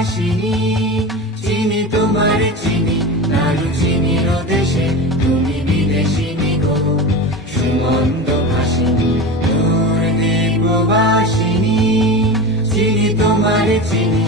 ভাসিনী চিনি তোমার চিনি দারুচিনির দেশে তুমি বিদেশিনী গো সুমন্ত ভাসিনী দূর দিগবাসিনী চিনি তোমার চিনি